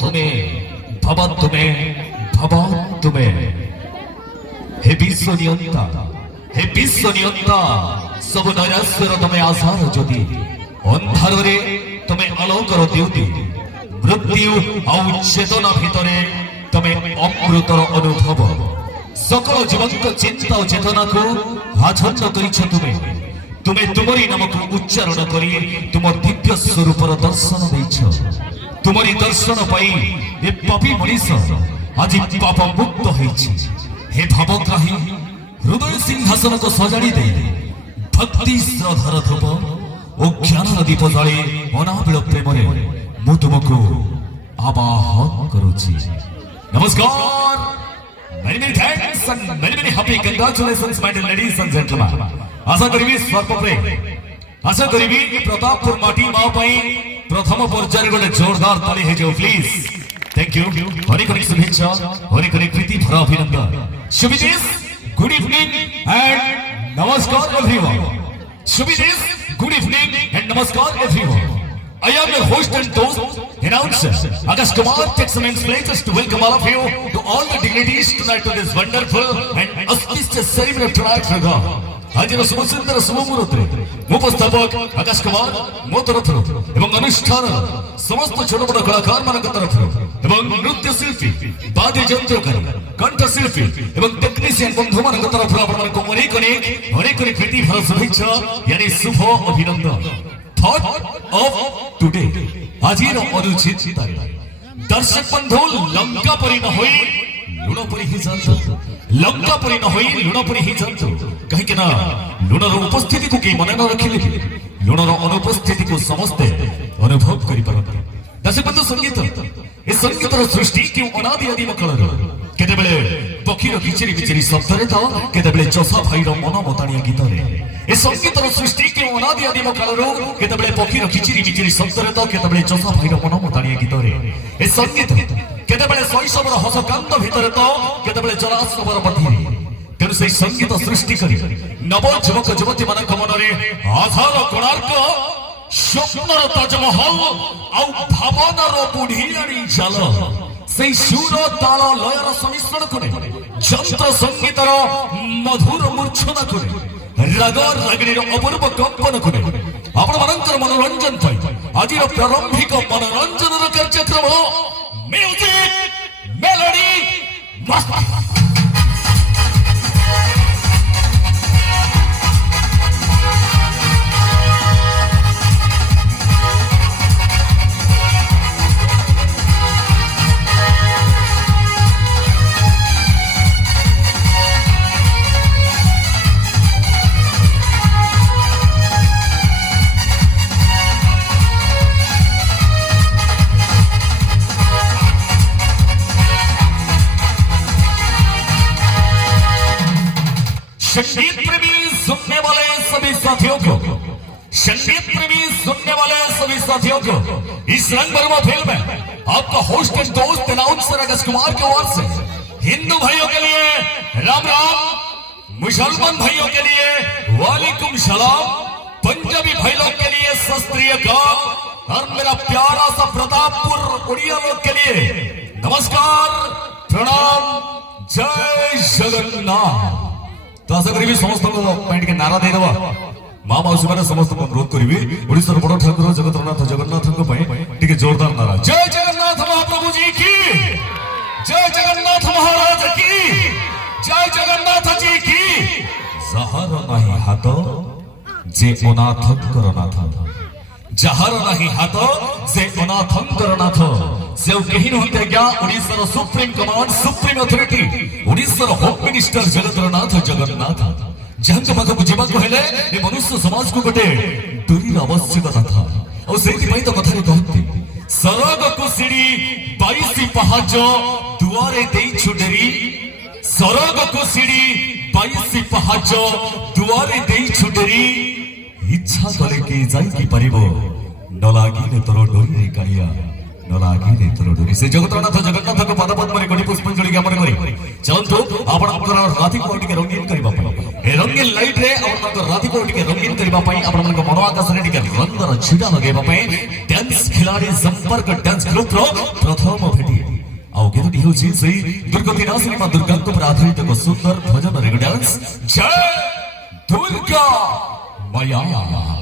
तुम्हें हे विश्व नियंता सब नैराश्यर तुम्हें आसार ज्योति अंधार तुम्हें आलोकर द्युति मृत्यु आउ चेतना भितरे तुम्हें अमृतर अनुभव सकल जीवंत चिंता और चेतना को आच्छन्न करिछ तुम्हें तुमरी नाम को उच्चारण करी तुम दिव्य स्वरूपर दर्शन देछ तुमरी दर्शन पाई ए पापी मनीष आज पाप मुक्त होइछि हे भावग्राही हृदय सिंहासन को सजाड़ी दे भक्ति श्रद्धार धूप और ज्ञान दीप जाली अनाबिल प्रेम मु तुमको आवाहन करुछि। नमस्कार, many thanks and many happy congratulations my dear ladies and gentlemen। आशा करिबी सर्वप्रथम आशा करिबी प्रतापपुर माटी माँ पाई प्रथम पर्याय गोटे जोरदार ताली हे जाओ प्लीज। Thank you. अनेक शुभेच्छा अनेक प्रीति भरा अभिनंदन। शुभिदेश गुड इवनिंग एंड नमस्कार एवरीवन। शुभिदेश गुड इवनिंग एंड नमस्कार everyone. I am your host and host, announcer Akash Kumar takes immense pleasure to welcome all of you to all the dignitaries tonight to this wonderful and auspicious ceremony of tonight program. आज शुभ सुंदर शुभ मुहूर्ते उपस्थापक आकाश कुमार मो तरफ एवं अनुष्ठान समस्त छोट बड़ कलाकार मान तरफ एवं नृत्य शिल्पी वाद्य यंत्रकारी कंठशिल्पी एवं टेक्नीशियन बंधु मान तरफ आपको अनेक प्रीति भरा शुभेच्छा यानी शुभ अभिनंदन। Thought of today आज अनुचित दर्शक बंधु लंका परी न होई लुण परी ही जानतो लंका परी न होई लुण परी ही जानतो कहीं ना लुणर उपस्थिति को के मन न रखिले लुणर अनुपस्थिति को समझते अनुभव करि परत। दर्शक बंधु संगीत ए संगीतर सृष्टि क्यों अनादि आदि मकलर केते बेले पक्षीर किचिरी किचिरी शब्द रे तो केते बेले चोसा भाईर मन मताणिया गीत रे ए संगीतर सृष्टि क्यों अनादि आदि मकलर केते बेले पक्षीर किचिरी किचिरी शब्द रे तो केते बेले चोसा भाईर मन मताणिया गीत रे ए संगीत केते बेले शैशवर हसकांत भितर तो केते बेले जरासवर बधी तेनु से संगीत सृष्टि करी नव युवक युवती मान मन रे आधार कोणार्क स्वप्नर ताजमहल आउ भावनार बुढ़ियाणी जाल से सुर ताल लयर समिश्रण करे यंत्र संगीतर मधुर मूर्छना करे राग रागिणीर अपूर्व कंपन करे आपण मानकर मनोरंजन पाई आज प्रारंभिक मनोरंजन कार्यक्रम म्यूजिक मेलोडी मस्त। संगीत प्रेमी सुनने वाले सभी साथियों को इस रंग भरमा फिल्म में आपका होस्ट एंड दोस्त अनाउंसर आकाश कुमार के ओर से हिंदू भाइयों के लिए राम राम, मुसलमान भाइयों के लिए वालेकुम सलाम, पंजाबी भाई लोग के लिए सत श्री अकाल और मेरा प्यारा सा प्रतापपुर उड़िया लोग के लिए नमस्कार प्रणाम जय जगन्नाथ। तो आशा करी समस्त के नारा देदेवा माँ मौसी मैंने समस्त अनुरोध करी ओडिशार बड़ ठाकुर जगतनाथ जगन्नाथ टी जोरदार नारा जय जगन्नाथ महाप्रभु जी की, जय जगन्नाथ महाराज की, जय जगन्नाथ जी की। जहार नहीं हाथ जे अनाथंकर नाथ, जहार नहीं हाथ जे अनाथंकर नाथ से कहीं नहते आज्ञा ओडिशार सुप्रीम कमांड सुप्रीम अथॉरिटी ओडिशार होम मिनिस्टर जगतनाथ जगन्नाथ जहां पाखक जावाक हेले मनुष्य समाज को गोटे दूरी आवश्यकता था और से तो कथा कहते सरग को सीढ़ी 22 पहाज दुआरे देइछु डेरी, सरग को सीढ़ी 22 पहाज दुआरे देइछु डेरी, इच्छा कले के जाई की परिबो न लागिले तोर डोरी रे कालिया न लागिले तोर डोरी। से जगतनाथ जगन्नाथ को पाद पद्म रे कोटी पुष्पांजलि ज्ञापन करी चलतो आपण राधिका टिके रंगीन करबा ए रंगीन लाइट रे आपण राधिका टिके रंगीन କରିବା ପାଇଁ ଆପଣମାନଙ୍କ ମନ ଆକାଶରେ ଟିକେ ରଙ୍ଗର ଛିଡ଼ା ଲଗାଇବା ପାଇଁ ଡ୍ୟାନ୍ସ ଖେଳାଳି ସମ୍ପର୍କ ଡ୍ୟାନ୍ସ ଗ୍ରୁପର ପ୍ରଥମ ଭେଟି ଆଉ ଗୀତଟି ହେଉଛି ସେଇ ଦୁର୍ଗତି ନାଶିନୀ ମା ଦୁର୍ଗାଙ୍କ ଉପରେ ଆଧାରିତ ଏକ ସୁନ୍ଦର ଭଜନ ରେଗ ଡ୍ୟାନ୍ସ ଜୟ ଦୁର୍ଗା ମାୟା।